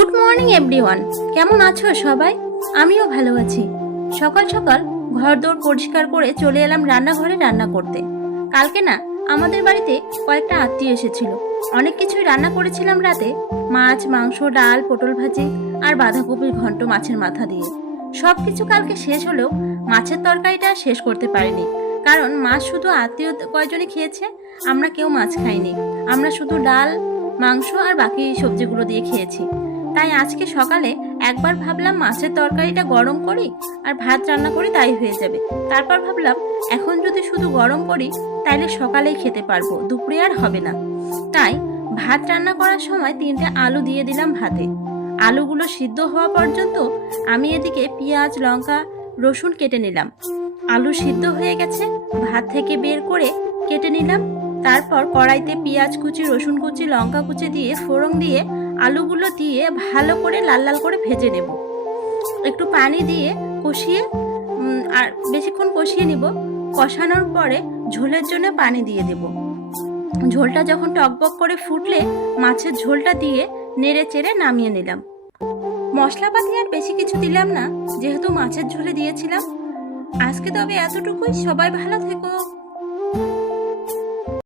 Good morning everyone. কেমন আছো সবাই? আমিও ভালো আছি। সকাল সকাল ঘরদোর পরিষ্কার করে চলে এলাম রান্নাঘরে রান্না করতে। কালকে না আমাদের বাড়িতে কয়েকটা আত্মীয় এসেছিল। অনেক কিছুই রান্না করেছিলাম রাতে, মাছ, মাংস, ডাল, পটল ভাজি আর বাঁধাকপির ঘন্ট মাছের মাথা দিয়ে। সব কিছু কালকে শেষ হলেও মাছের তরকারিটা শেষ করতে পারিনি, কারণ মাছ শুধু আত্মীয় কয়জনই খেয়েছে, আমরা কেউ মাছ খাইনি। আমরা শুধু ডাল, মাংস আর বাকি সবজিগুলো দিয়ে খেয়েছি। তাই আজকে সকালে একবার ভাবলাম মাছের তরকারিটা গরম করি আর ভাত রান্না করি, তাই হয়ে যাবে। তারপর ভাবলাম এখন যদি শুধু গরম করি তাইলে সকালেই খেতে পারবো, দুপুরে আর হবে না। তাই ভাত রান্না করার সময় 3টে আলু দিয়ে দিলাম ভাতে। আলুগুলো সিদ্ধ হওয়া পর্যন্ত আমি এদিকে পেঁয়াজ, লঙ্কা, রসুন কেটে নিলাম। আলু সিদ্ধ হয়ে গেছে, ভাত থেকে বের করে কেটে নিলাম। তারপর কড়াইতে পেঁয়াজ কুচি, রসুন কুচি, লঙ্কা কুচি দিয়ে ফোড়ন দিয়ে আলুগুলো দিয়ে ভালো করে লাল লাল করে ভেজে নেব। একটু পানি দিয়ে কষিয়ে আর বেশিক্ষণ কষিয়ে নিব। কষানোর পরে ঝোলের জন্য পানি দিয়ে দেব। ঝোলটা যখন টকবক করে ফুটলে মাছের ঝোলটা দিয়ে নেড়ে চেড়ে নামিয়ে নিলাম। মশলাপাতি আর বেশি কিছু দিলাম না, যেহেতু মাছের ঝোলে দিয়েছিলাম। আজকে তবে এতটুকুই। সবাই ভালো থেকো।